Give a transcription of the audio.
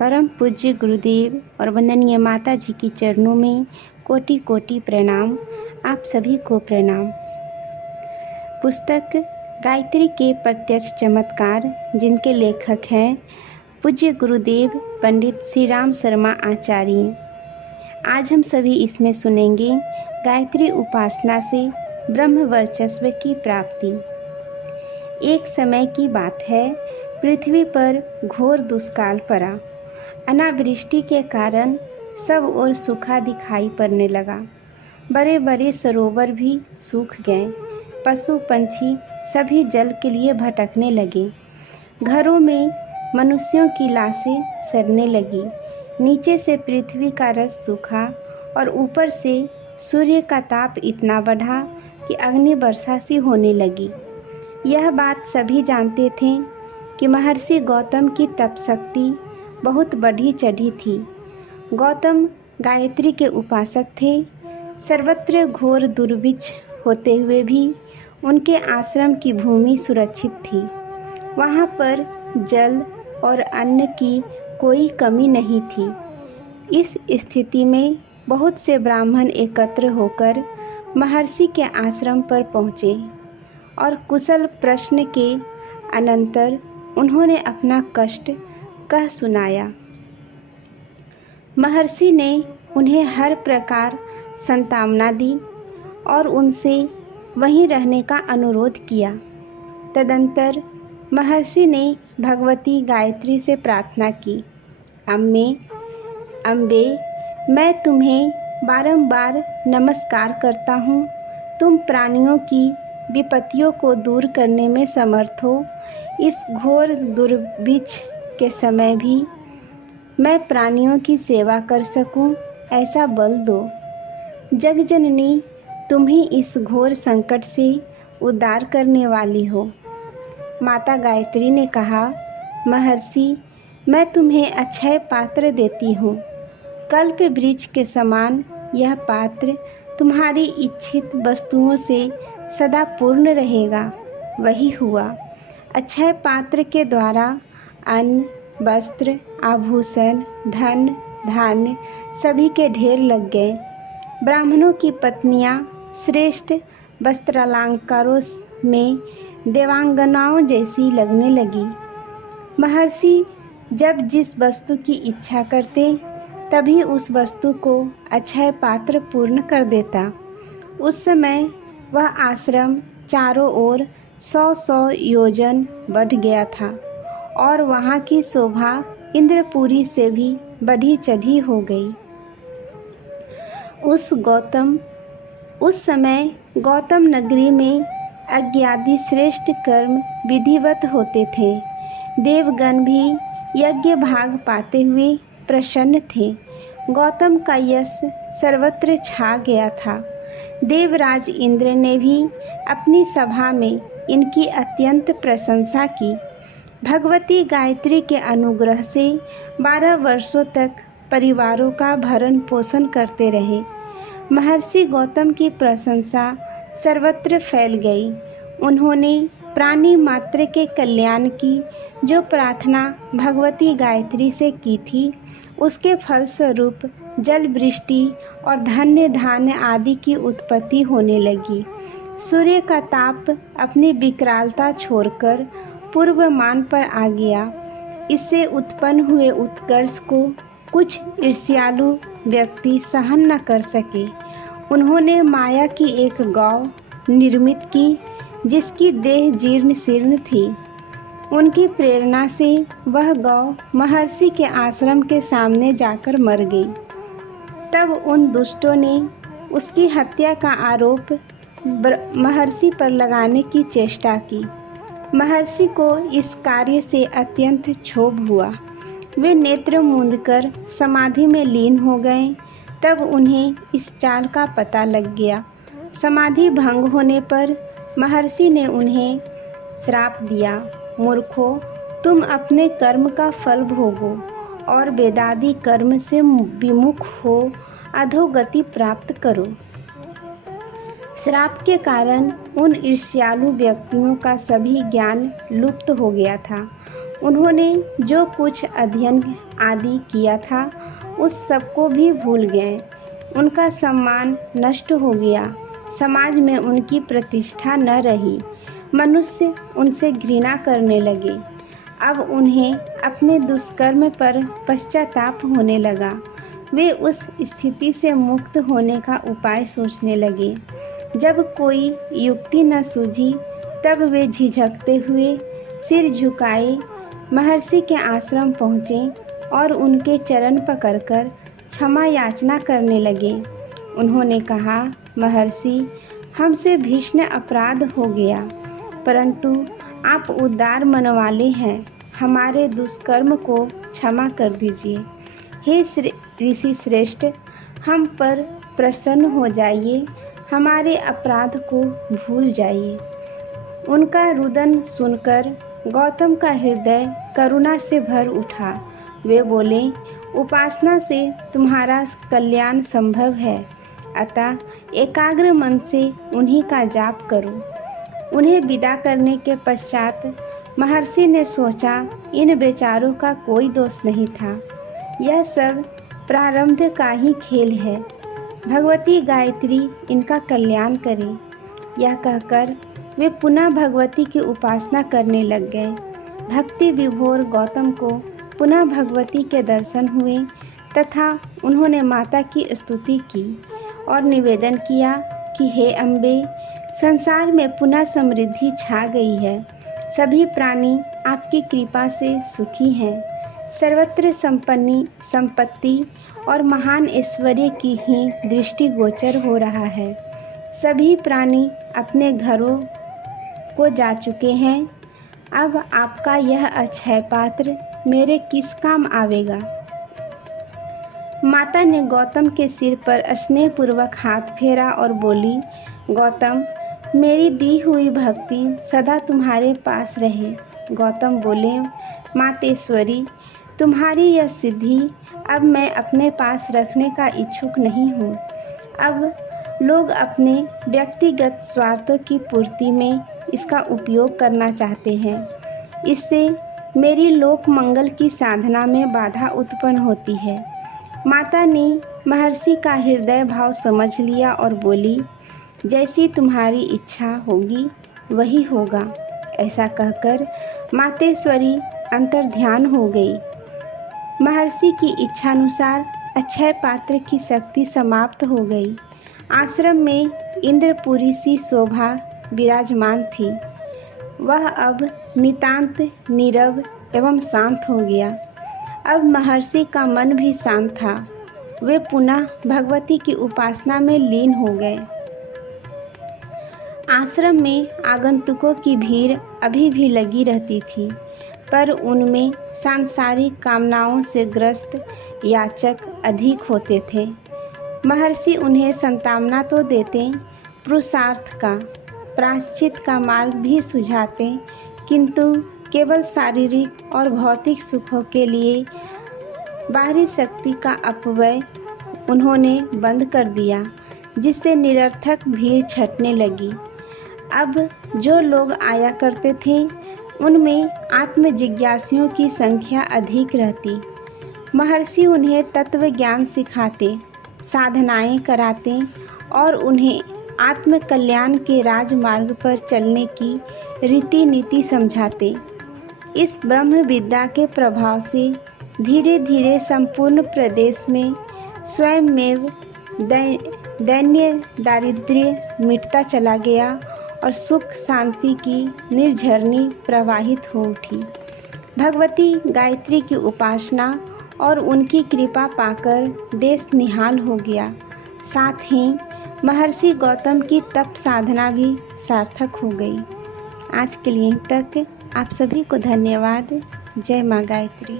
परम पूज्य गुरुदेव और वंदनीय माता जी की चरणों में कोटि कोटि प्रणाम। आप सभी को प्रणाम। पुस्तक गायत्री के प्रत्यक्ष चमत्कार, जिनके लेखक हैं पूज्य गुरुदेव पंडित श्री राम शर्मा आचार्य। आज हम सभी इसमें सुनेंगे गायत्री उपासना से ब्रह्म वर्चस्व की प्राप्ति। एक समय की बात है, पृथ्वी पर घोर दुष्काल पड़ा। अनावृष्टि के कारण सब ओर सूखा दिखाई पड़ने लगा। बड़े बड़े सरोवर भी सूख गए। पशु पंछी सभी जल के लिए भटकने लगे। घरों में मनुष्यों की लाशें सड़ने लगी। नीचे से पृथ्वी का रस सूखा और ऊपर से सूर्य का ताप इतना बढ़ा कि अग्नि वर्षा सी होने लगी। यह बात सभी जानते थे कि महर्षि गौतम की तप शक्ति बहुत बढ़ी चढ़ी थी। गौतम गायत्री के उपासक थे। सर्वत्र घोर दुर्भिक्ष होते हुए भी उनके आश्रम की भूमि सुरक्षित थी। वहाँ पर जल और अन्न की कोई कमी नहीं थी। इस स्थिति में बहुत से ब्राह्मण एकत्र होकर महर्षि के आश्रम पर पहुँचे और कुशल प्रश्न के अनंतर उन्होंने अपना कष्ट कह सुनाया। महर्षि ने उन्हें हर प्रकार सांत्वना दी और उनसे वहीं रहने का अनुरोध किया। तदंतर महर्षि ने भगवती गायत्री से प्रार्थना की, अम्बे, मैं तुम्हें बारंबार नमस्कार करता हूँ। तुम प्राणियों की विपत्तियों को दूर करने में समर्थ हो। इस घोर दुर्भिक्ष के समय भी मैं प्राणियों की सेवा कर सकूं, ऐसा बल दो। जगजननी, तुम ही इस घोर संकट से उद्धार करने वाली हो। माता गायत्री ने कहा, महर्षि, मैं तुम्हें अक्षय पात्र देती हूँ। कल्प वृक्ष के समान यह पात्र तुम्हारी इच्छित वस्तुओं से सदा पूर्ण रहेगा। वही हुआ। अक्षय पात्र के द्वारा अन्न, वस्त्र, आभूषण, धन, धान्य सभी के ढेर लग गए। ब्राह्मणों की पत्नियां श्रेष्ठ वस्त्रालंकारों में देवांगनाओं जैसी लगने लगी। महर्षि जब जिस वस्तु की इच्छा करते, तभी उस वस्तु को अक्षय पात्र पूर्ण कर देता। उस समय वह आश्रम चारों ओर 100 योजन बढ़ गया था और वहाँ की शोभा इंद्रपुरी से भी बढ़ी चढ़ी हो गई। उस समय गौतम नगरी में यज्ञादि श्रेष्ठ कर्म विधिवत होते थे। देवगण भी यज्ञ भाग पाते हुए प्रसन्न थे। गौतम का यश सर्वत्र छा गया था। देवराज इंद्र ने भी अपनी सभा में इनकी अत्यंत प्रशंसा की। भगवती गायत्री के अनुग्रह से 12 वर्षों तक परिवारों का भरण पोषण करते रहे। महर्षि गौतम की प्रशंसा सर्वत्र फैल गई। उन्होंने प्राणी मात्र के कल्याण की जो प्रार्थना भगवती गायत्री से की थी, उसके फलस्वरूप जल वृष्टि और धन्य धान्य आदि की उत्पत्ति होने लगी। सूर्य का ताप अपनी विकरालता छोड़कर पूर्वमान पर आ गया। इससे उत्पन्न हुए उत्कर्ष को कुछ ईर्ष्यालु व्यक्ति सहन न कर सके। उन्होंने माया की एक गौ निर्मित की, जिसकी देह जीर्ण शीर्ण थी। उनकी प्रेरणा से वह गौ महर्षि के आश्रम के सामने जाकर मर गई। तब उन दुष्टों ने उसकी हत्या का आरोप महर्षि पर लगाने की चेष्टा की। महर्षि को इस कार्य से अत्यंत क्षोभ हुआ। वे नेत्र मूंदकर समाधि में लीन हो गए। तब उन्हें इस चाल का पता लग गया। समाधि भंग होने पर महर्षि ने उन्हें श्राप दिया, मूर्खों, तुम अपने कर्म का फल भोगो और वेदादि कर्म से विमुख हो अधोगति प्राप्त करो। श्राप के कारण उन ईर्ष्यालु व्यक्तियों का सभी ज्ञान लुप्त हो गया था। उन्होंने जो कुछ अध्ययन आदि किया था उस सबको भी भूल गए। उनका सम्मान नष्ट हो गया, समाज में उनकी प्रतिष्ठा न रही, मनुष्य उनसे घृणा करने लगे। अब उन्हें अपने दुष्कर्म पर पश्चाताप होने लगा। वे उस स्थिति से मुक्त होने का उपाय सोचने लगे। जब कोई युक्ति न सूझी तब वे झिझकते हुए सिर झुकाए महर्षि के आश्रम पहुँचे और उनके चरण पकड़कर क्षमा याचना करने लगे। उन्होंने कहा, महर्षि, हमसे भीषण अपराध हो गया, परंतु आप उदार मन वाले हैं, हमारे दुष्कर्म को क्षमा कर दीजिए। हे ऋषि श्रेष्ठ, हम पर प्रसन्न हो जाइए, हमारे अपराध को भूल जाइए। उनका रुदन सुनकर गौतम का हृदय करुणा से भर उठा। वे बोले, उपासना से तुम्हारा कल्याण संभव है, अतः एकाग्र मन से उन्हीं का जाप करो। उन्हें विदा करने के पश्चात महर्षि ने सोचा, इन बेचारों का कोई दोष नहीं था, यह सब प्रारब्ध का ही खेल है, भगवती गायत्री इनका कल्याण करे। यह कहकर वे पुनः भगवती की उपासना करने लग गए। भक्ति विभोर गौतम को पुनः भगवती के दर्शन हुए तथा उन्होंने माता की स्तुति की और निवेदन किया कि हे अम्बे, संसार में पुनः समृद्धि छा गई है, सभी प्राणी आपकी कृपा से सुखी हैं, सर्वत्र संपत्ति और महान ऐश्वर्य की ही दृष्टिगोचर हो रहा है। सभी प्राणी अपने घरों को जा चुके हैं, अब आपका यह अक्षय पात्र मेरे किस काम आवेगा। माता ने गौतम के सिर पर स्नेहपूर्वक हाथ फेरा और बोली, गौतम, मेरी दी हुई भक्ति सदा तुम्हारे पास रहे। गौतम बोले, मातेश्वरी, तुम्हारी यह सिद्धि अब मैं अपने पास रखने का इच्छुक नहीं हूँ। अब लोग अपने व्यक्तिगत स्वार्थों की पूर्ति में इसका उपयोग करना चाहते हैं। इससे मेरी लोक मंगल की साधना में बाधा उत्पन्न होती है। माता ने महर्षि का हृदय भाव समझ लिया और बोली, जैसी तुम्हारी इच्छा होगी वही होगा। ऐसा कहकर मातेश्वरी अंतर्ध्यान हो गई। महर्षि की इच्छानुसार अक्षय पात्र की शक्ति समाप्त हो गई। आश्रम में इंद्रपुरी सी शोभा विराजमान थी। वह अब नितांत नीरव एवं शांत हो गया। अब महर्षि का मन भी शांत था। वे पुनः भगवती की उपासना में लीन हो गए। आश्रम में आगंतुकों की भीड़ अभी भी लगी रहती थी, पर उनमें सांसारिक कामनाओं से ग्रस्त याचक अधिक होते थे। महर्षि उन्हें सांत्वना तो देते, पुरुषार्थ का, प्रायश्चित का मार्ग भी सुझाते, किंतु केवल शारीरिक और भौतिक सुखों के लिए बाहरी शक्ति का अपव्यय उन्होंने बंद कर दिया, जिससे निरर्थक भीड़ छटने लगी। अब जो लोग आया करते थे उनमें आत्म जिज्ञासुओं की संख्या अधिक रहती। महर्षि उन्हें तत्व ज्ञान सिखाते, साधनाएं कराते और उन्हें आत्म कल्याण के राजमार्ग पर चलने की रीति नीति समझाते। इस ब्रह्म विद्या के प्रभाव से धीरे धीरे संपूर्ण प्रदेश में स्वयंमेव दैन्य दारिद्र्य मिटता चला गया और सुख शांति की निर्झरनी प्रवाहित हो उठी। भगवती गायत्री की उपासना और उनकी कृपा पाकर देश निहाल हो गया। साथ ही महर्षि गौतम की तप साधना भी सार्थक हो गई। आज के लिए तक आप सभी को धन्यवाद। जय माँ गायत्री।